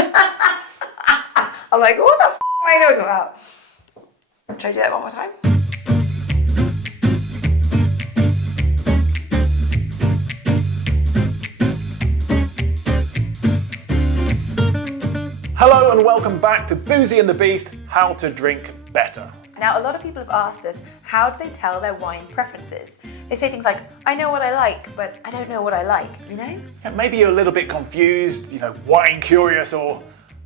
I'm like, what the f am I talking about? Should I do that one more time? Hello and welcome back to Boozy and the Beast, How to Drink Better. Now, a lot of people have asked us, how do they tell their wine preferences? They say things like, I know what I like, but I don't know what I like, you know? Yeah, maybe you're a little bit confused, wine curious, or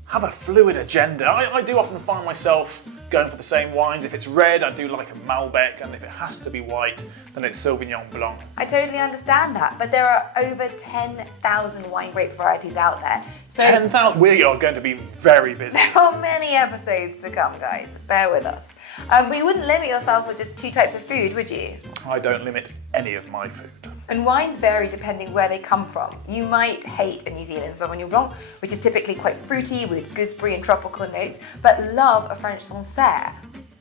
have a fluid agenda. I do often find myself going for the same wines. If it's red, I do like a Malbec, and if it has to be white, then it's Sauvignon Blanc. I totally understand that, but there are over 10,000 wine grape varieties out there. So 10,000? We are going to be very busy. there are many episodes to come, guys. Bear with us. But you wouldn't limit yourself with just 2 types of food, would you? I don't limit any of my food. And wines vary depending where they come from. You might hate a New Zealand Sauvignon Blanc, which is typically quite fruity with gooseberry and tropical notes, but love a French Sancerre,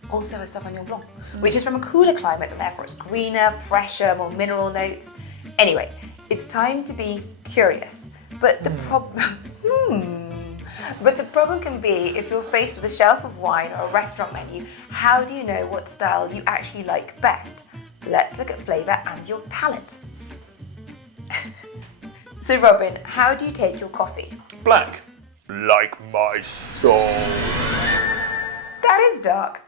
also a Sauvignon Blanc, which is from a cooler climate and therefore it's greener, fresher, more mineral notes. Anyway, it's time to be curious. But the problem can be if you're faced with a shelf of wine or a restaurant menu, how do you know what style you actually like best? Let's look at flavour and your palate. So Robin, how do you take your coffee? Black. Like my soul. That is dark.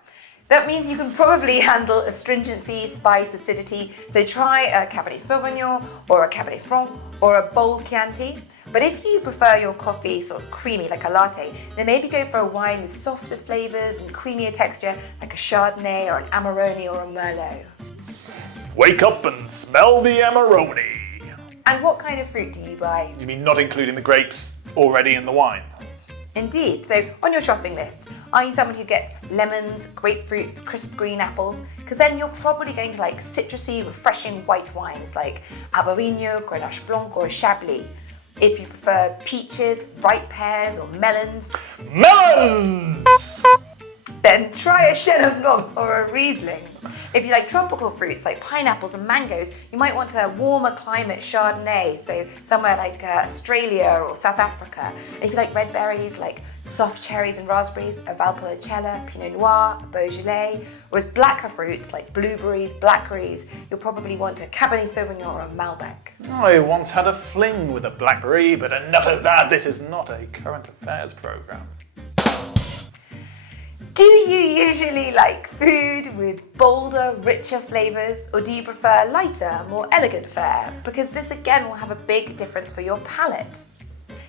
That means you can probably handle astringency, spice, acidity. So try a Cabernet Sauvignon or a Cabernet Franc or a bold Chianti. But if you prefer your coffee sort of creamy like a latte, then maybe go for a wine with softer flavours and creamier texture like a Chardonnay or an Amarone or a Merlot. Wake up and smell the Amarone. And what kind of fruit do you buy? You mean not including the grapes already in the wine? Indeed. So on your shopping list, are you someone who gets lemons, grapefruits, crisp green apples? Because then you're probably going to like citrusy, refreshing white wines like Albarino, Grenache Blanc or Chablis. If you prefer peaches, ripe pears or melons, then try a Chenin Blanc or a Riesling. If you like tropical fruits like pineapples and mangoes, you might want a warmer climate Chardonnay, so somewhere like Australia or South Africa. If you like red berries like soft cherries and raspberries, a Valpolicella, Pinot Noir, a Beaujolais, whereas blacker fruits like blueberries, blackberries, you'll probably want a Cabernet Sauvignon or a Malbec. I once had a fling with a blackberry, but enough of that. This is not a current affairs programme. Do you usually like food with bolder, richer flavours, or do you prefer lighter, more elegant fare? Because this again will have a big difference for your palate.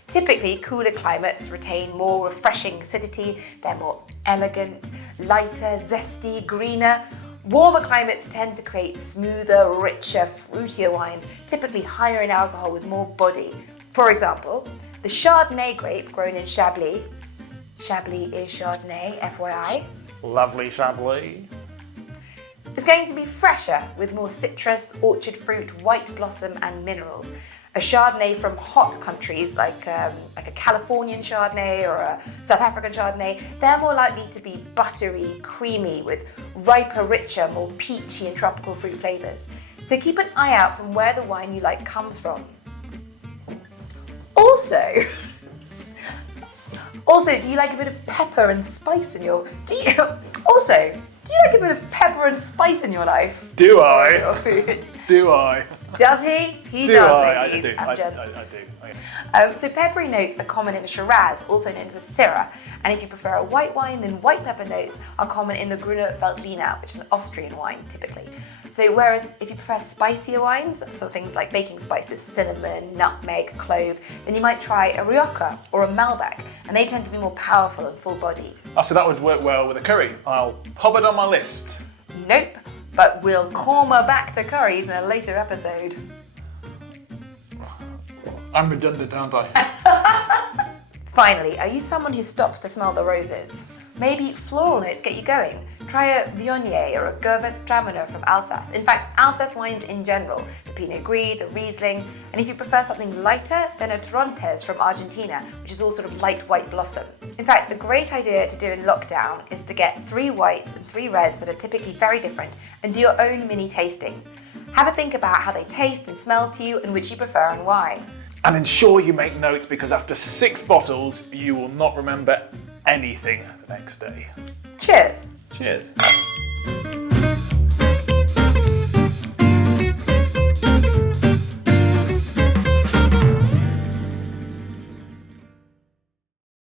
Typically, cooler climates retain more refreshing acidity, they're more elegant, lighter, zesty, greener. Warmer climates tend to create smoother, richer, fruitier wines, typically higher in alcohol with more body. For example, the Chardonnay grape grown in Chablis is Chardonnay, FYI. Lovely Chablis. It's going to be fresher with more citrus, orchard fruit, white blossom and minerals. A Chardonnay from hot countries like a Californian Chardonnay or a South African Chardonnay, they're more likely to be buttery, creamy with riper, richer, more peachy and tropical fruit flavours. So keep an eye out from where the wine you like comes from. Also, do you like a bit of pepper and spice in your... Do you like a bit of pepper and spice in your life? Do Or in I? your food? Do I? Does he? He Do does, I? ladies and I gents. do. Okay. So peppery notes are common in the Shiraz, also known as a Syrah. And if you prefer a white wine, then white pepper notes are common in the Grüne Veltliner, which is an Austrian wine, typically. So whereas if you prefer spicier wines, so things like baking spices, cinnamon, nutmeg, clove, then you might try a Rioja or a Malbec, and they tend to be more powerful and full-bodied. So that would work well with a curry. I'll pop it on my list. Nope, but we'll come back to curries in a later episode. I'm redundant, aren't I? Finally, are you someone who stops to smell the roses? Maybe floral notes get you going. Try a Viognier or a Gewürztraminer from Alsace. In fact, Alsace wines in general, the Pinot Gris, the Riesling, and if you prefer something lighter, then a Torrontés from Argentina, which is all sort of light white blossom. In fact, a great idea to do in lockdown is to get 3 whites and 3 reds that are typically very different and do your own mini tasting. Have a think about how they taste and smell to you and which you prefer and why. And ensure you make notes, because after 6 bottles, you will not remember anything the next day. Cheers. Cheers.